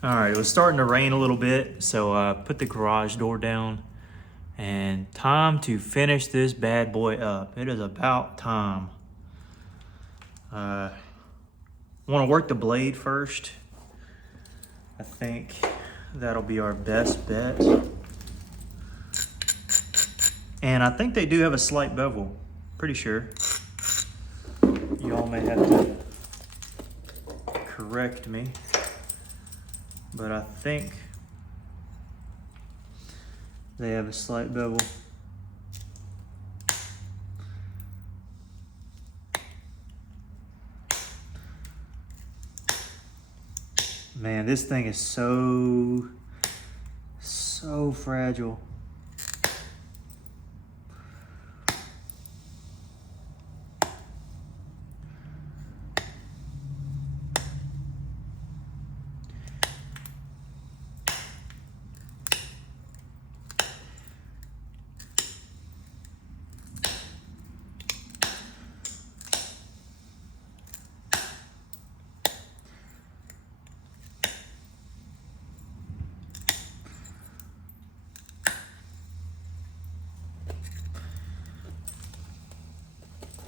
All right, it was starting to rain a little bit, so I put the garage door down and time to finish this bad boy up. It is about time. Want to work the blade first. I think that'll be our best bet. And I think they do have a slight bevel, pretty sure. Y'all may have to correct me, but I think they have a slight bevel. Man, this thing is so fragile.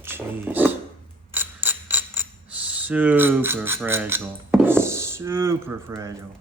Jeez. Super fragile. Super fragile.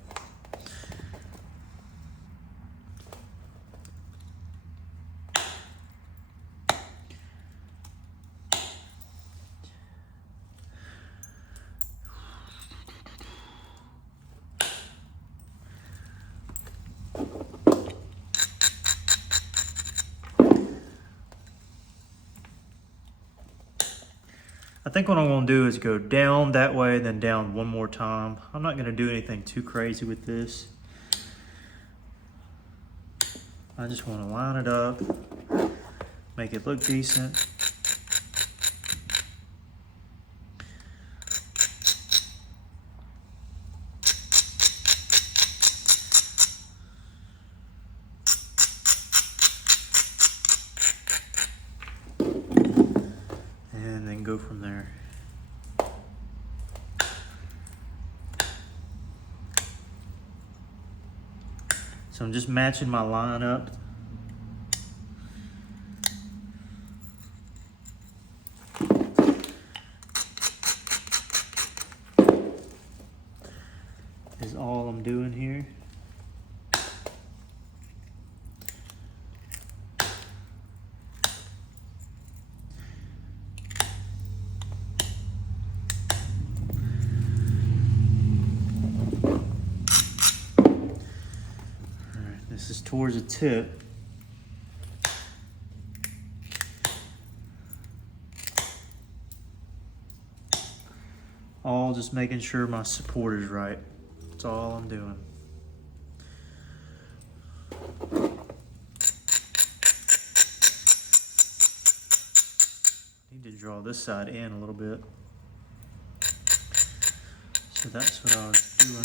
I think what I'm gonna do is go down that way, then down one more time. I'm not gonna do anything too crazy with this. I just wanna line it up, make it look decent. And then go from there. So I'm just matching my line up. Is all I'm doing here. This is towards the tip. All just making sure my support is right. That's all I'm doing. Need to draw this side in a little bit. So that's what I was doing.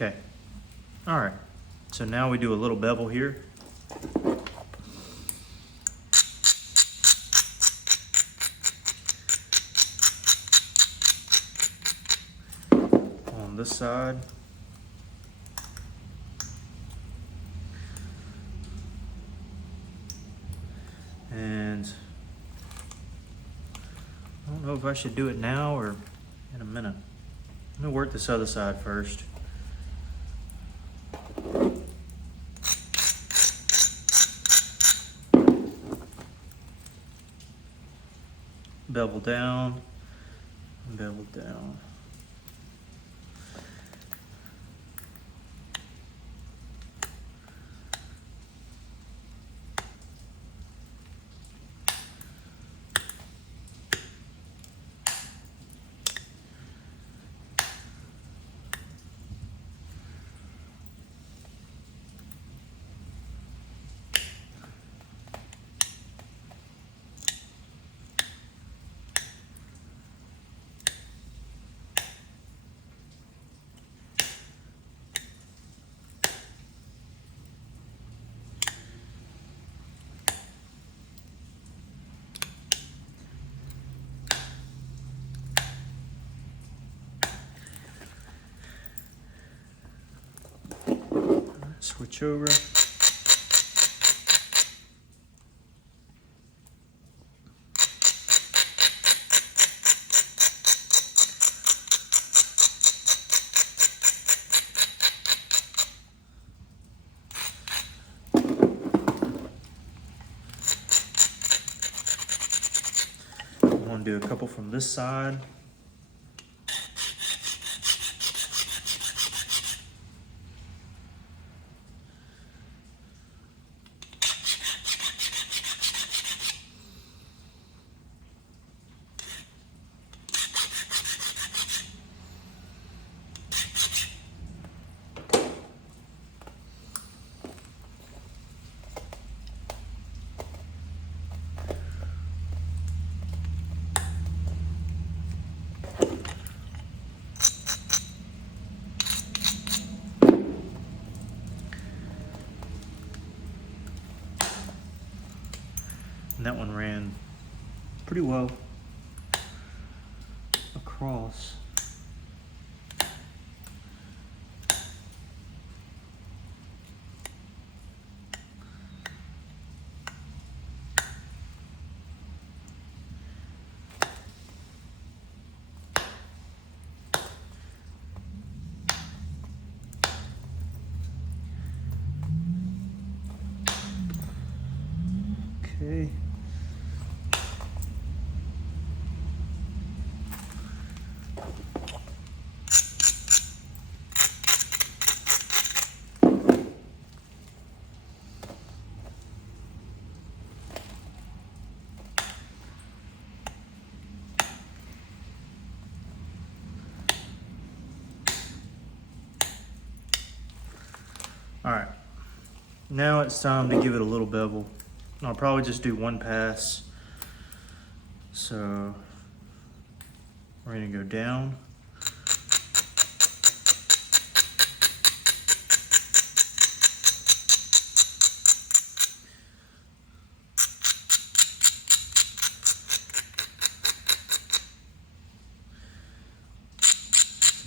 Okay, all right. So now we do a little bevel here. On this side. And I don't know if I should do it now or in a minute. I'm gonna work this other side first. Bevel down, bevel down. Switch over. I'm going to do a couple from this side. And that one ran pretty well across. Okay. All right, now it's time to give it a little bevel. I'll probably just do one pass. So we're gonna go down.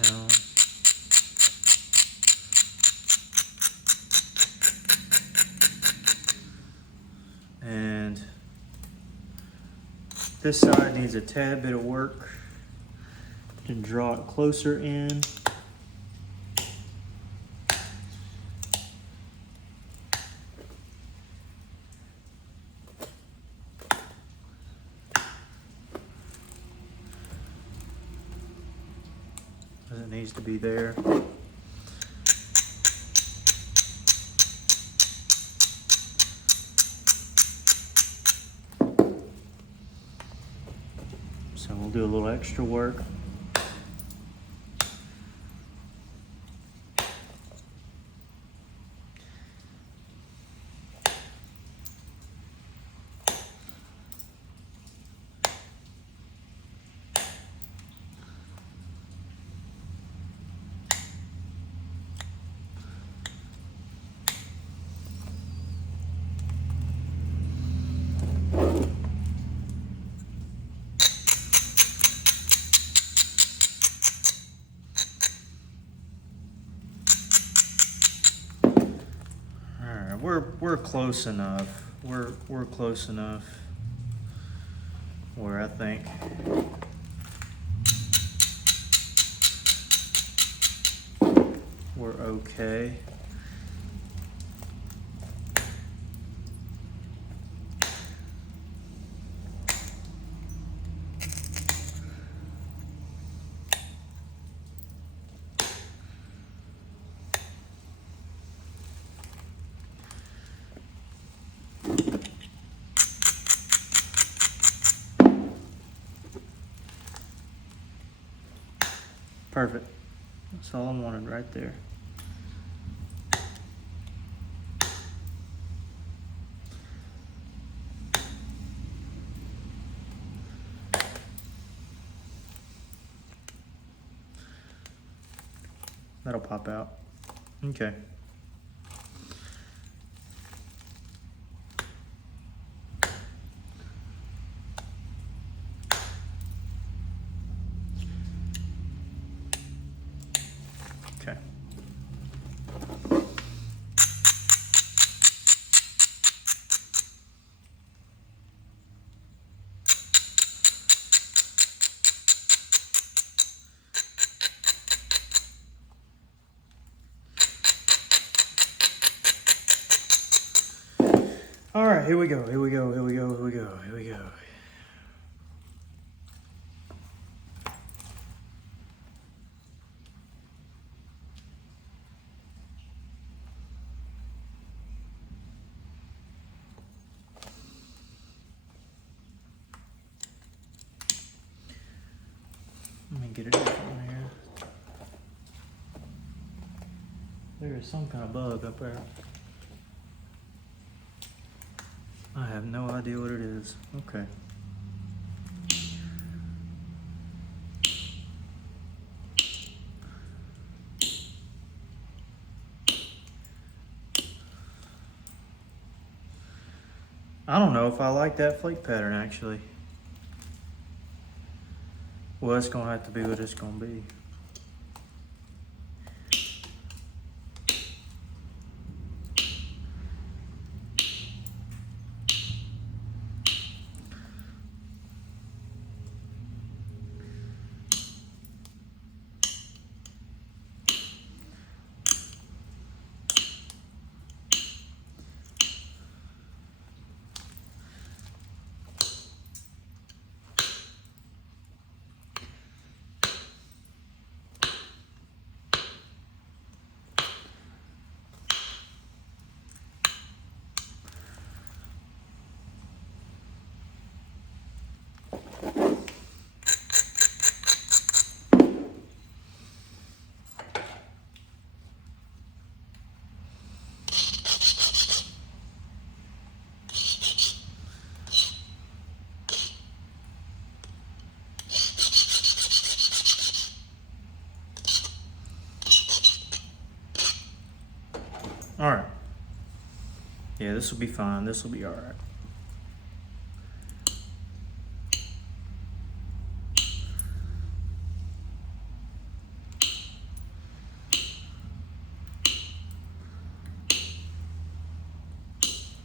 Down. And this side needs a tad bit of work. You can draw it closer in. It needs to be there. So we'll do a little extra work. we're close enough. We're close enough where I think we're okay. Perfect. That's all I wanted right there. That'll pop out. Okay. Okay. All right, here we go. Here we go. Here we go. Here we go. Here we go. Let me get a different one here. There is some kind of bug up there. I have no idea what it is. Okay. I don't know if I like that flake pattern actually. Well, it's gonna have to be what it's gonna be. All right. Yeah, this will be fine. This will be all right.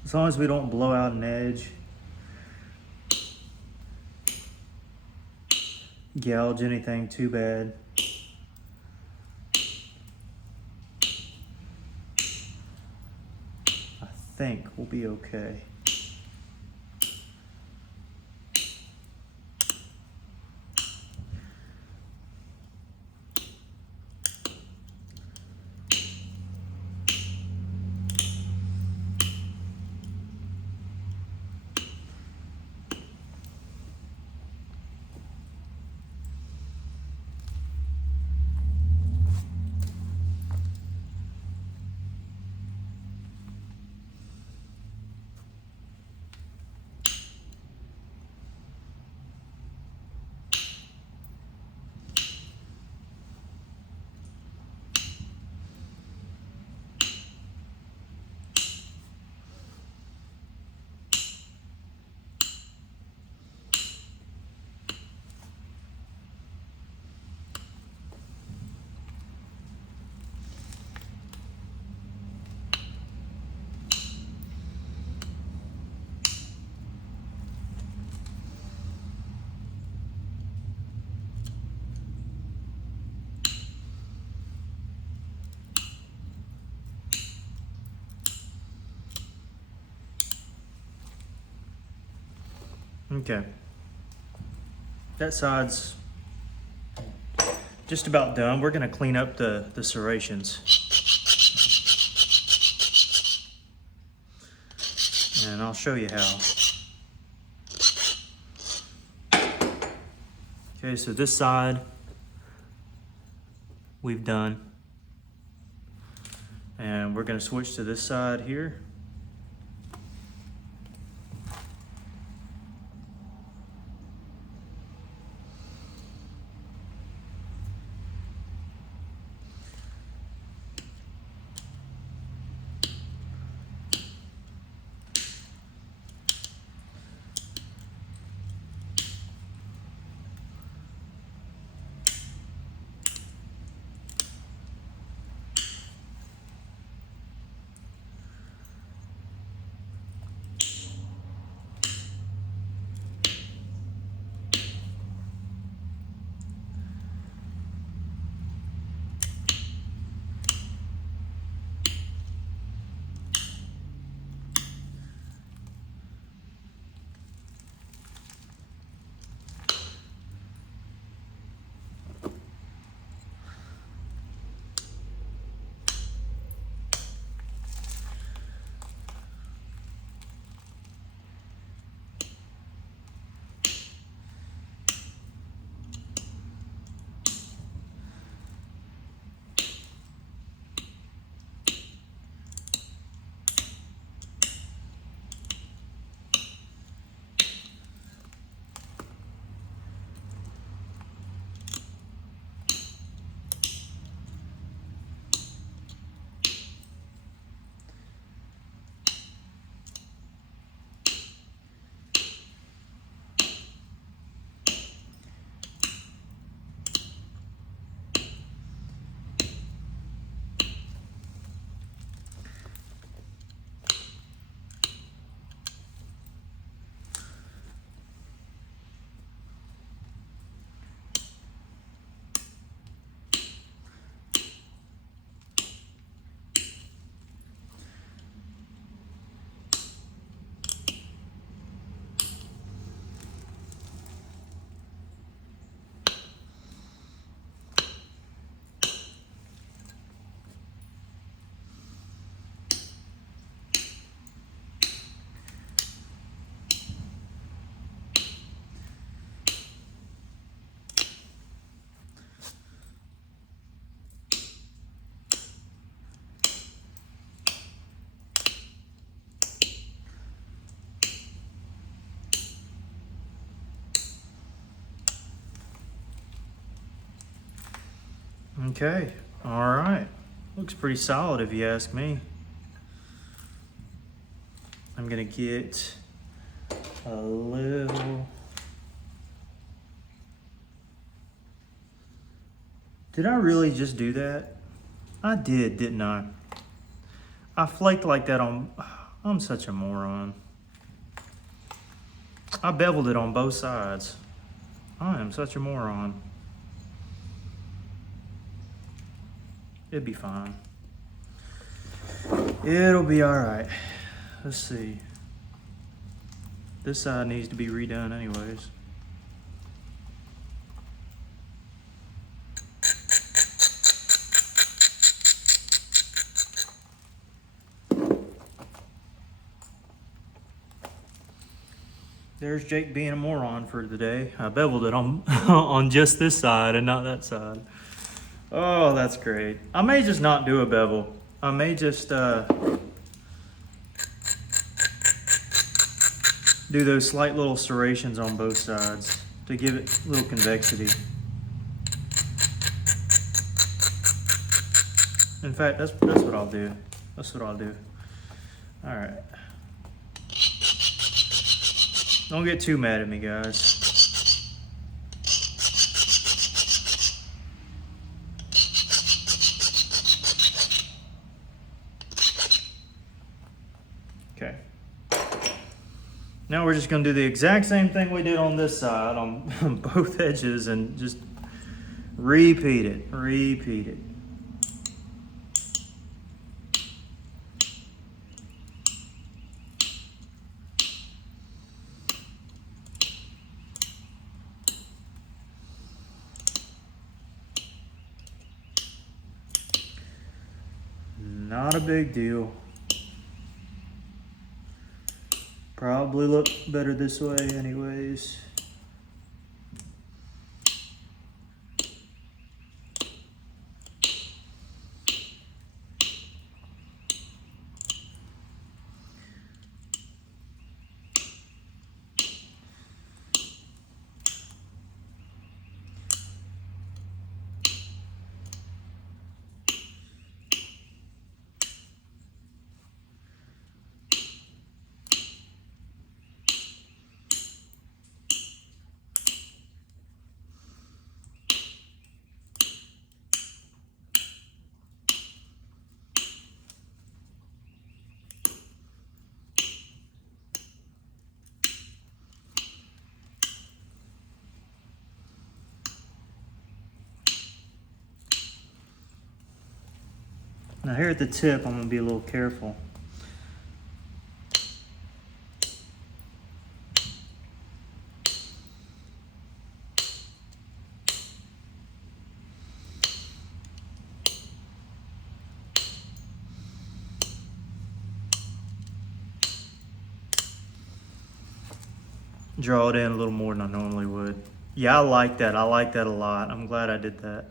As long as we don't blow out an edge, gouge anything too bad. I think we'll be okay. Okay. That side's just about done. We're gonna clean up the serrations. And I'll show you how. Okay, so this side we've done. And we're gonna switch to this side here. Okay, all right. Looks pretty solid if you ask me. I'm gonna get a little... Did I really just do that? I did, didn't I? I flaked like that on... I'm such a moron. I beveled it on both sides. I am such a moron. It'd be fine. It'll be all right. Let's see. This side needs to be redone anyways. There's Jake being a moron for the day. I beveled it on on just this side and not that side. Oh, that's great. I may just not do a bevel. I may just do those slight little serrations on both sides to give it a little convexity. In fact, that's what I'll do. That's what I'll do. All right. Don't get too mad at me, guys. Okay. Now we're just going to do the exact same thing we did on this side on both edges and just repeat it, repeat it. Not a big deal. Probably look better this way anyways. Now here at the tip, I'm gonna be a little careful. Draw it in a little more than I normally would. Yeah, I like that. I like that a lot. I'm glad I did that.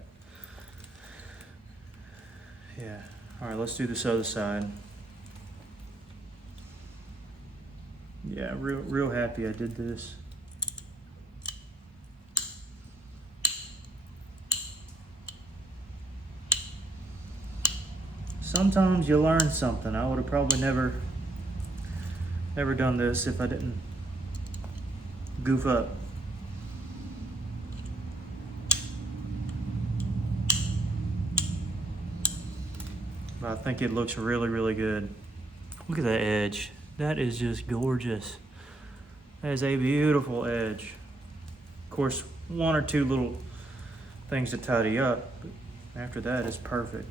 Yeah. All right, let's do this other side. Yeah, real happy I did this. Sometimes you learn something. I would have probably never done this if I didn't goof up. But I think it looks really good. Look at that edge. That is just gorgeous. That is a beautiful edge. Of course, one or two little things to tidy up, but after that it's perfect.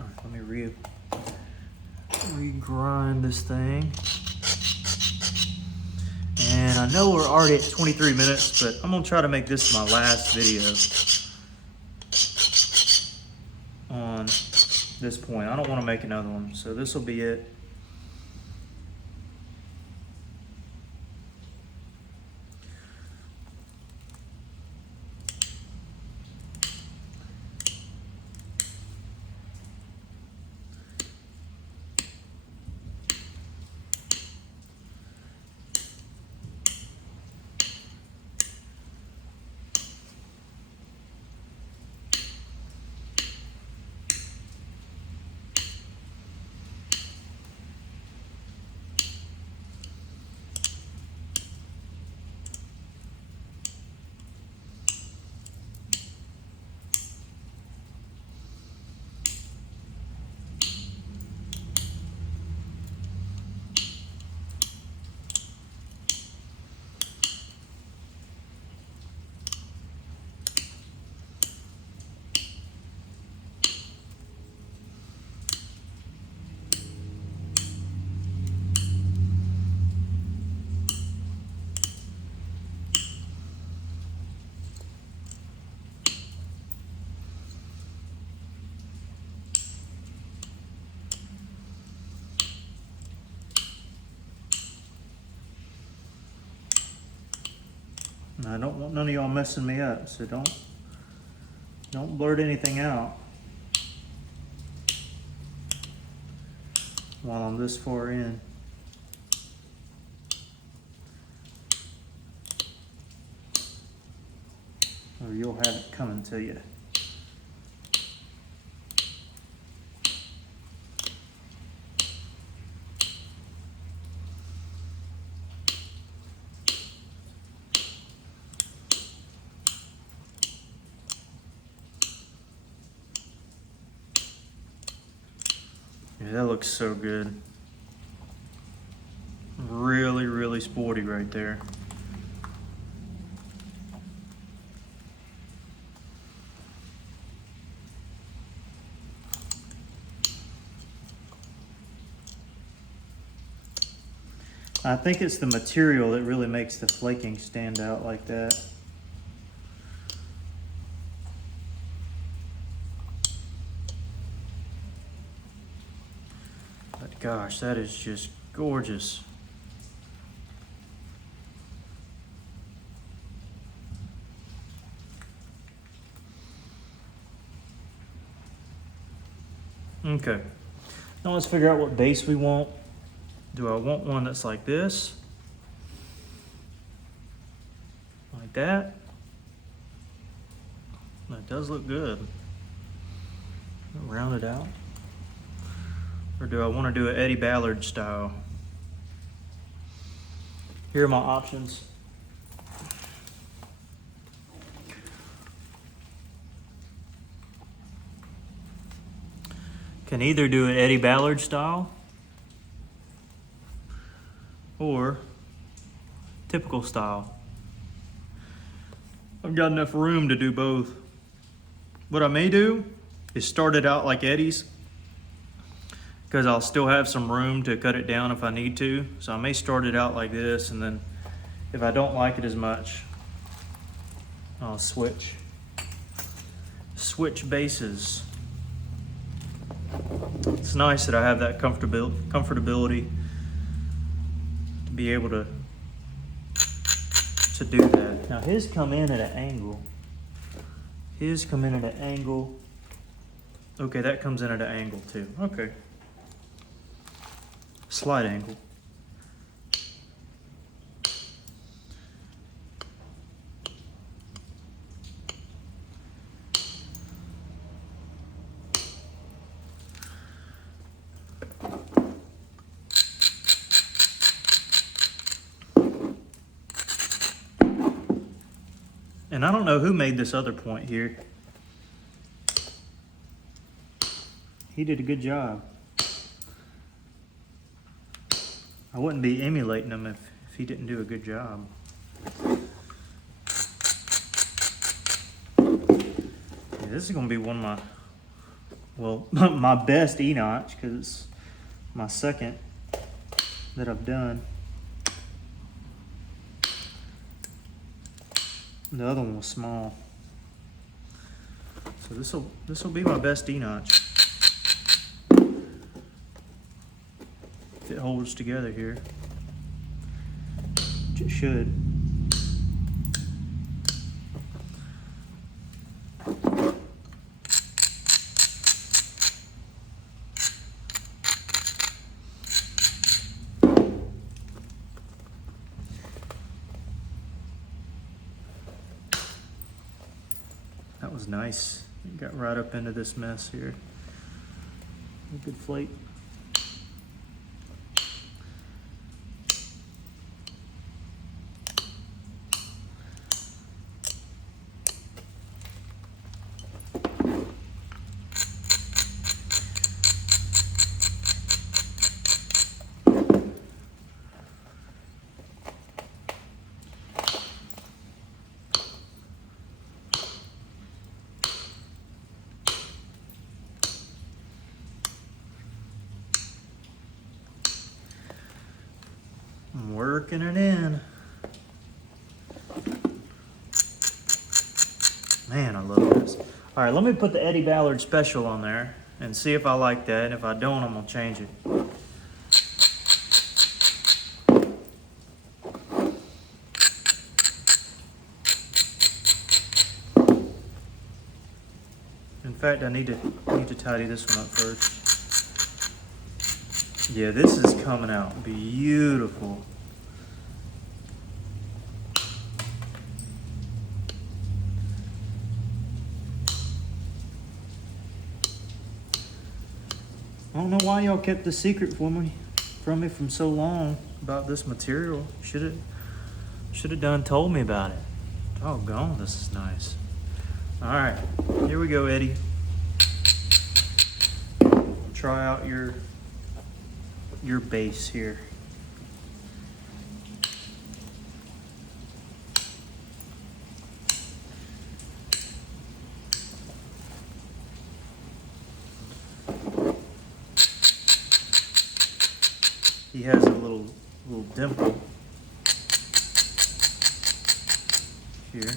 All right, let me re-grind this thing. And I know we're already at 23 minutes, but I'm gonna try to make this my last video on this point. I don't want to make another one, so this will be it. I don't want none of y'all messing me up, so don't blurt anything out while I'm this far in. Or you'll have it coming to you. Yeah, that looks so good. Really sporty right there. I think it's the material that really makes the flaking stand out like that. But gosh, that is just gorgeous. Okay, now let's figure out what base we want. Do I want one that's like this? Like that? That does look good. Round it out. Or do I want to do an Eddie Ballard style? Here are my options. Can either do an Eddie Ballard style or typical style. I've got enough room to do both. What I may do is start it out like Eddie's, because I'll still have some room to cut it down if I need to. So I may start it out like this, and then if I don't like it as much, I'll switch bases. It's nice that I have that comfortability to be able to do that. Now his come in at an angle. Okay, that comes in at an angle too. Okay. Slight angle. And I don't know who made this other point here. He did a good job. I wouldn't be emulating him if he didn't do a good job. Yeah, this is gonna be one of my best E-notch, because it's my second that I've done. The other one was small. So this will be my best E-notch. If it holds together here, which it should. That was nice. It got right up into this mess here. A good flake. I'm working it in. Man, I love this. All right, let me put the Eddie Ballard Special on there and see if I like that. And if I don't, I'm gonna change it. In fact, I need to tidy this one up first. Yeah, this is coming out beautiful. I don't know why y'all kept the secret from me from so long about this material. Should have told me about it. Doggone, this is nice. All right, here we go, Eddie. Try out your base here. He has a little dimple here.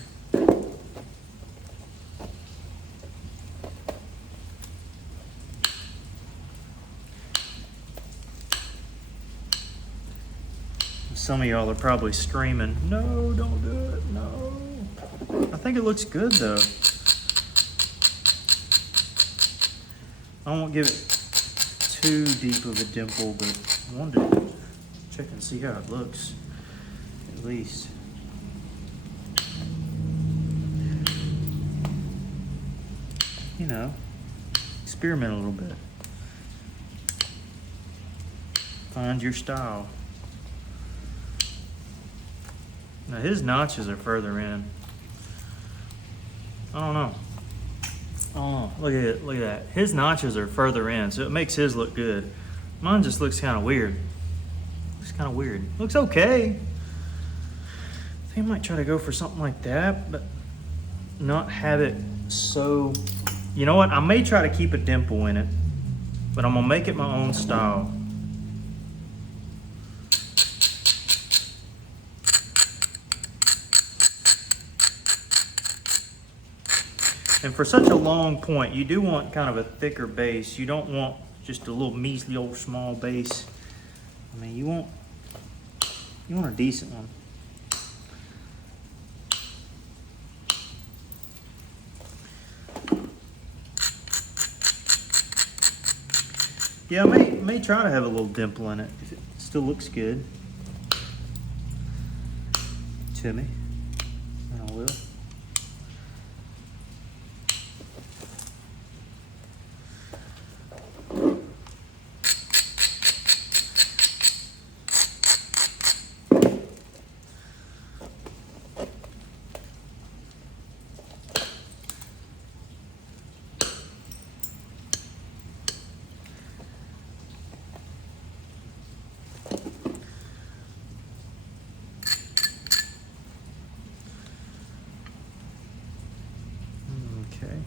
Some of y'all are probably screaming, no, don't do it, no. I think it looks good though. I won't give it too deep of a dimple, but I wanted to check and see how it looks, at least. You know, experiment a little bit. Find your style. Now his notches are further in. I don't know. Oh, look at it, look at that. His notches are further in, so it makes his look good. Mine just looks kind of weird. Looks kind of weird. Looks okay. I think I might try to go for something like that, but not have it so, you know what? I may try to keep a dimple in it, but I'm gonna make it my own style. And for such a long point, you do want kind of a thicker base. You don't want just a little measly old small base. I mean, you want a decent one. Yeah, I may try to have a little dimple in it if it still looks good to me. And I will. Okay.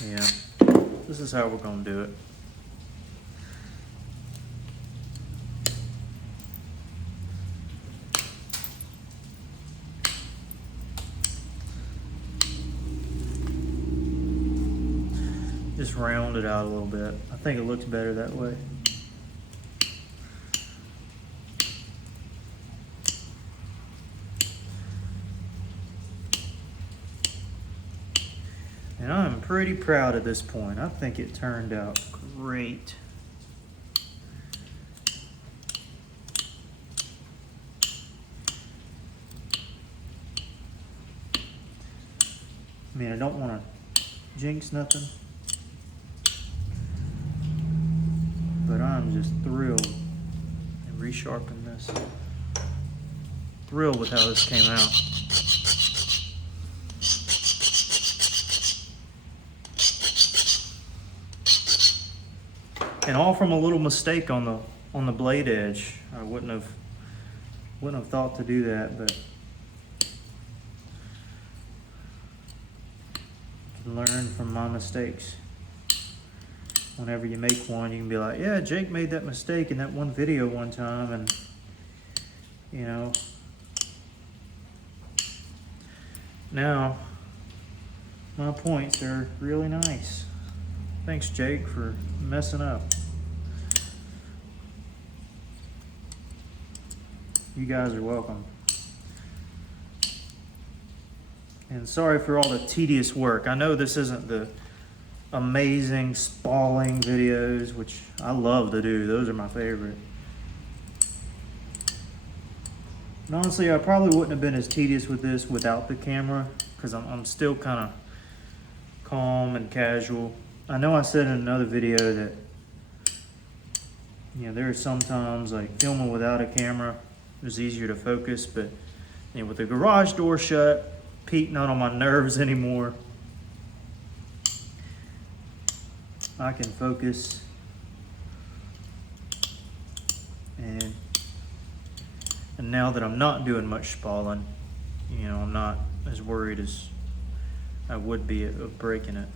Yeah, this is how we're gonna do it. Just round it out a little bit. I think it looks better that way. And I'm pretty proud at this point. I think it turned out great. I mean, I don't want to jinx nothing, but I'm just thrilled and resharpen this. Thrilled with how this came out. And all from a little mistake on the blade edge. I wouldn't have thought to do that, but you can learn from my mistakes. Whenever you make one, you can be like, yeah, Jake made that mistake in that one video one time, and you know, now my points are really nice. Thanks, Jake, for messing up. You guys are welcome. And sorry for all the tedious work. I know this isn't the amazing spalling videos, which I love to do. Those are my favorite. And honestly, I probably wouldn't have been as tedious with this without the camera, because I'm still kind of calm and casual. I know I said in another video that, you know, there are sometimes like filming without a camera is easier to focus, but you know, with the garage door shut, Pete not on my nerves anymore. I can focus and now that I'm not doing much spalling, you know, I'm not as worried as I would be of breaking it.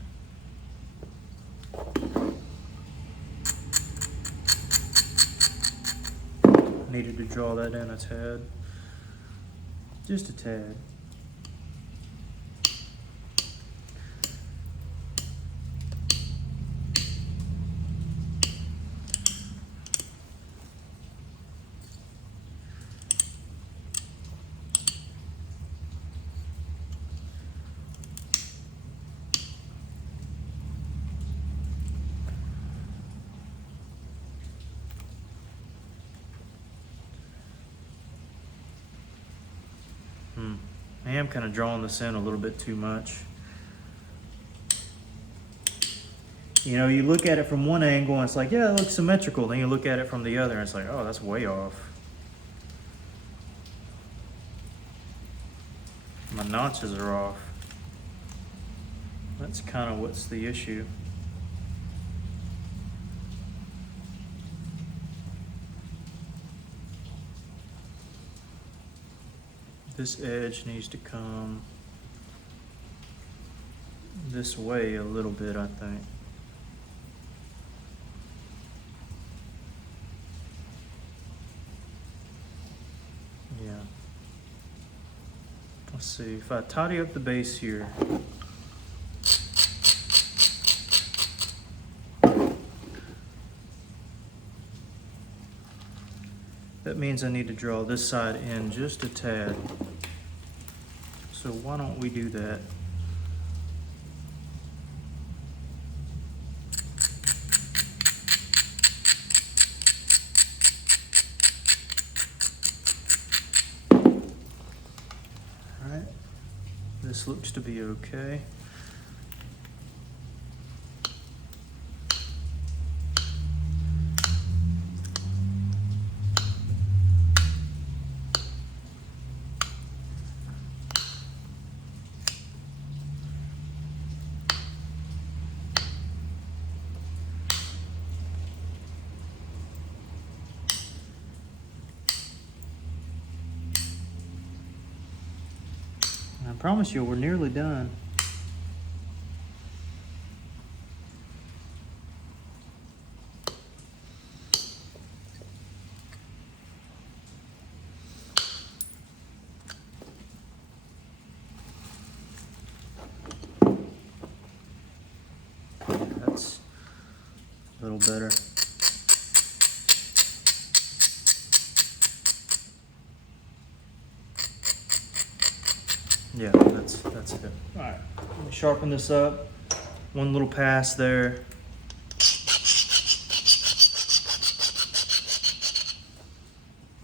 Needed to draw that in a tad, just a tad. I am kind of drawing this in a little bit too much. You know, you look at it from one angle and it's like, yeah, it looks symmetrical. Then you look at it from the other and it's like, oh, that's way off. My notches are off. That's kind of what's the issue. This edge needs to come this way a little bit, I think. Yeah. Let's see, if I tidy up the base here, that means I need to draw this side in just a tad. So why don't we do that? All right, this looks to be okay. I promise you, we're nearly done. That's a little better. Yeah, that's it. All right, let me sharpen this up. One little pass there.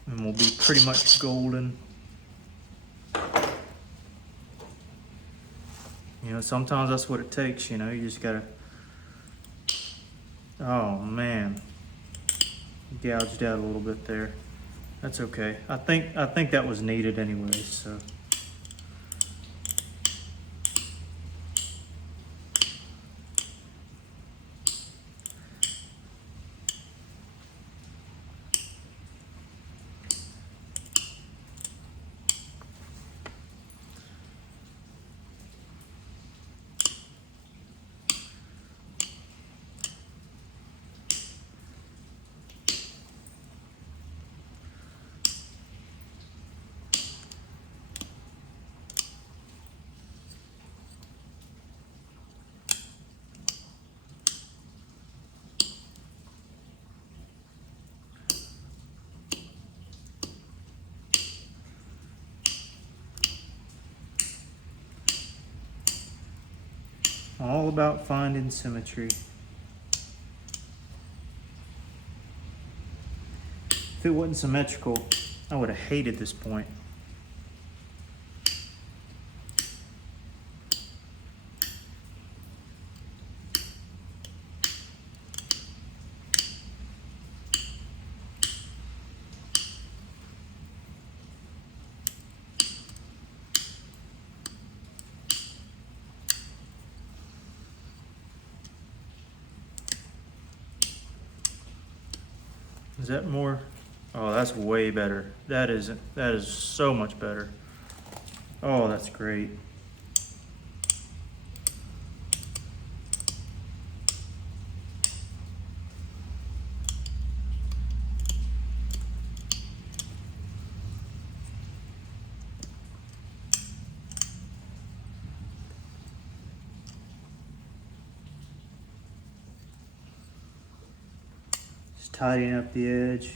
And we'll be pretty much golden. You know, sometimes that's what it takes, you know, you just gotta, oh man, gouged out a little bit there. That's okay. I think that was needed anyway, so. All about finding symmetry. If it wasn't symmetrical, I would have hated this point. Is that more? Oh, that's way better. That is so much better. Oh, that's great. Just tidying up the edge,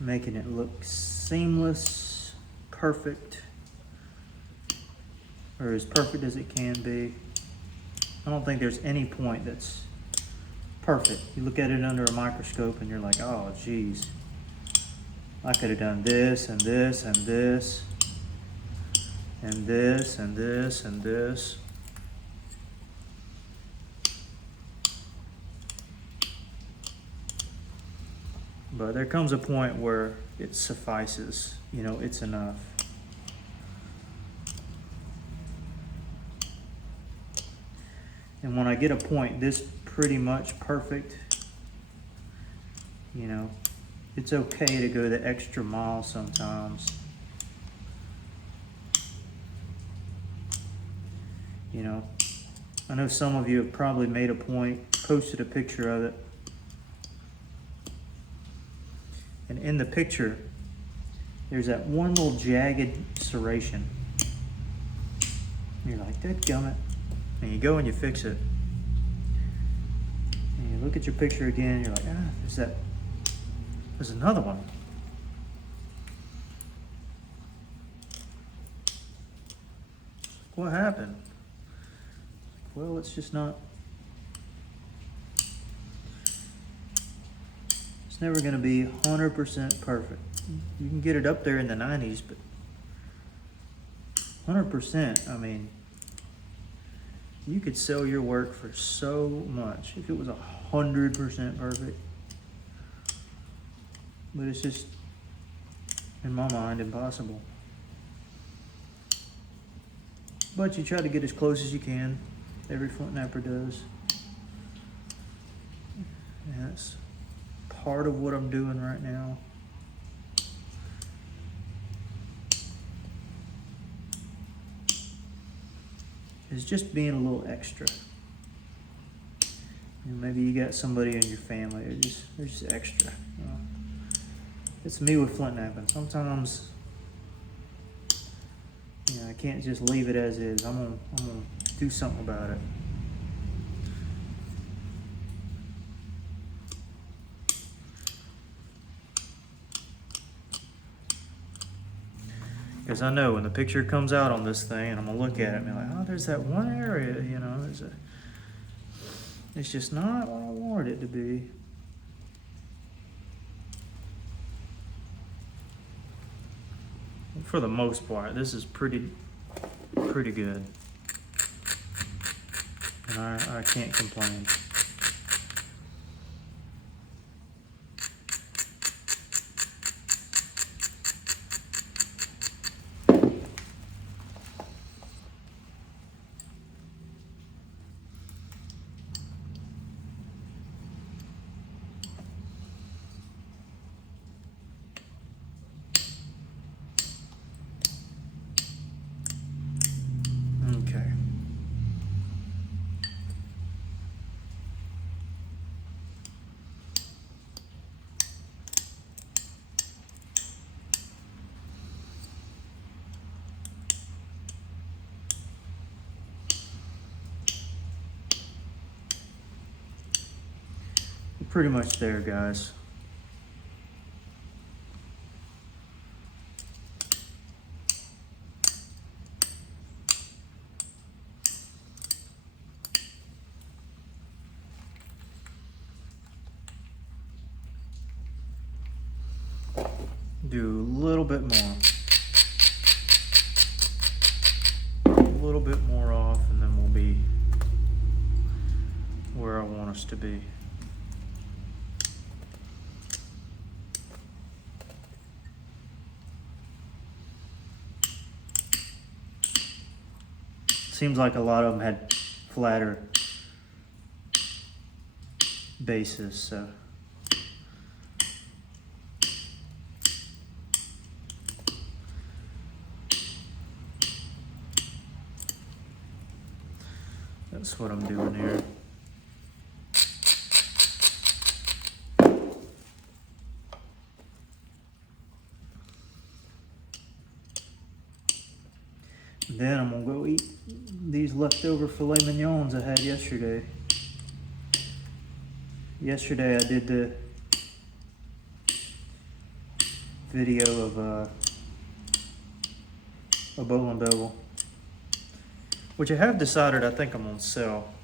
making it look seamless, perfect, or as perfect as it can be. I don't think there's any point that's perfect. You look at it under a microscope and you're like, oh geez, I could have done this and this and this and this and this and this. But there comes a point where it suffices, you know, it's enough. And when I get a point this pretty much perfect, you know, it's okay to go the extra mile sometimes. You know, I know some of you have probably made a point, posted a picture of it. And in the picture, there's that one little jagged serration. And you're like, dadgummit. And you go and you fix it. And you look at your picture again, and you're like, there's another one. What happened? Well, it's just not. It's never going to be 100% perfect. You can get it up there in the 90s, but 100%, I mean, you could sell your work for so much if it was 100% perfect. But it's just, in my mind, impossible. But you try to get as close as you can. Every Flint-Knapper does. And that's part of what I'm doing right now. Is just being a little extra. And maybe you got somebody in your family, they're just extra. It's me with Flint-Knapping. Sometimes, you know, I can't just leave it as is. I'm gonna do something about it. Because I know when the picture comes out on this thing, and I'm gonna look at it and be like, oh, there's that one area, you know, it's just not what I wanted it to be. For the most part, this is pretty good. And I can't complain. Okay. We're pretty much there, guys. Do a little bit more. A little bit more off, and then we'll be where I want us to be. Seems like a lot of them had flatter bases, so That's what I'm doing here. Then I'm gonna go eat these leftover filet mignons I had yesterday. Yesterday I did the video of a bowling bevel, which I have decided I think I'm gonna sell.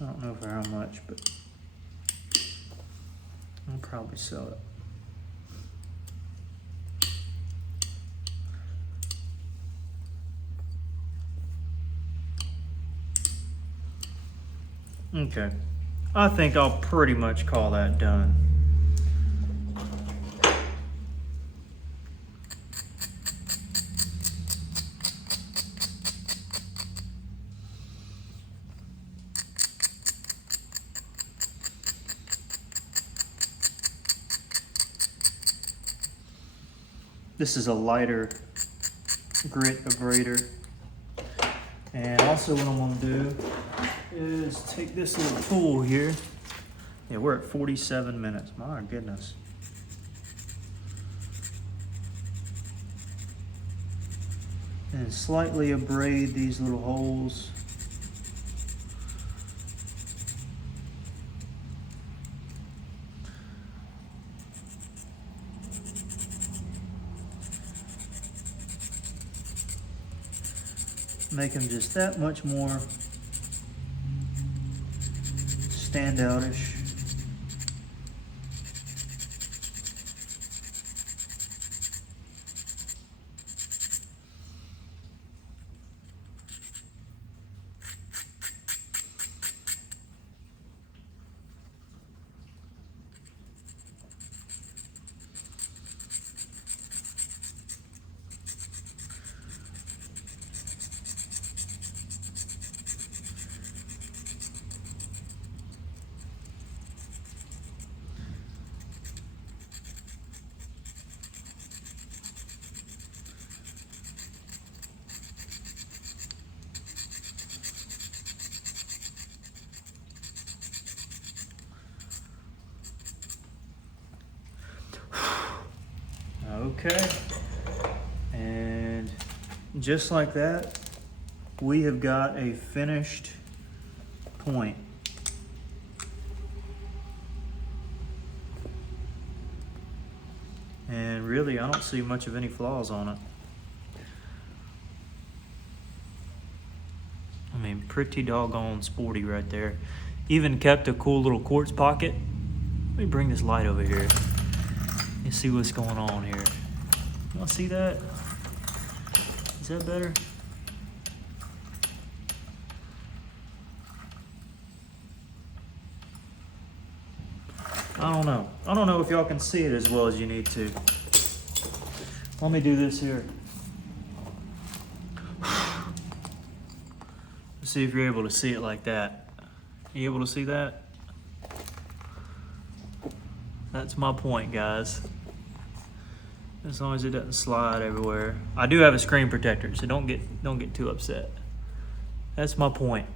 I don't know for how much, but I'll probably sell it. Okay, I think I'll pretty much call that done. This is a lighter grit abrader. And also what I'm gonna do is take this little tool here. Yeah, we're at 47 minutes, my goodness. And slightly abrade these little holes. Make them just that much more standoutish. Okay, and just like that, we have got a finished point. And really, I don't see much of any flaws on it. I mean, pretty doggone sporty right there. Even kept a cool little quartz pocket. Let me bring this light over here. You see what's going on here. Y'all see that? Is that better? I don't know. I don't know if y'all can see it as well as you need to. Let me do this here. Let's see if you're able to see it like that. You able to see that? That's my point, guys. As long as it doesn't slide everywhere. I do have a screen protector, so don't get too upset. That's my point.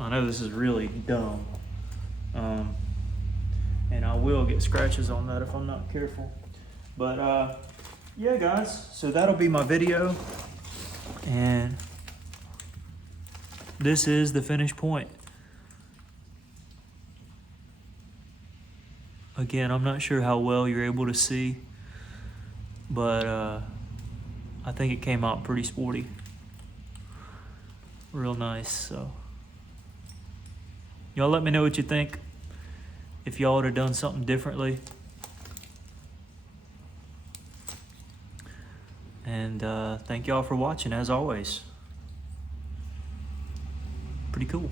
I know this is really dumb. And I will get scratches on that if I'm not careful. But yeah, guys, so that'll be my video. And this is the finished point. Again, I'm not sure how well you're able to see, but I think it came out pretty sporty. Real nice, so. Y'all let me know what you think. If y'all would have done something differently. And thank y'all for watching, as always. Pretty cool.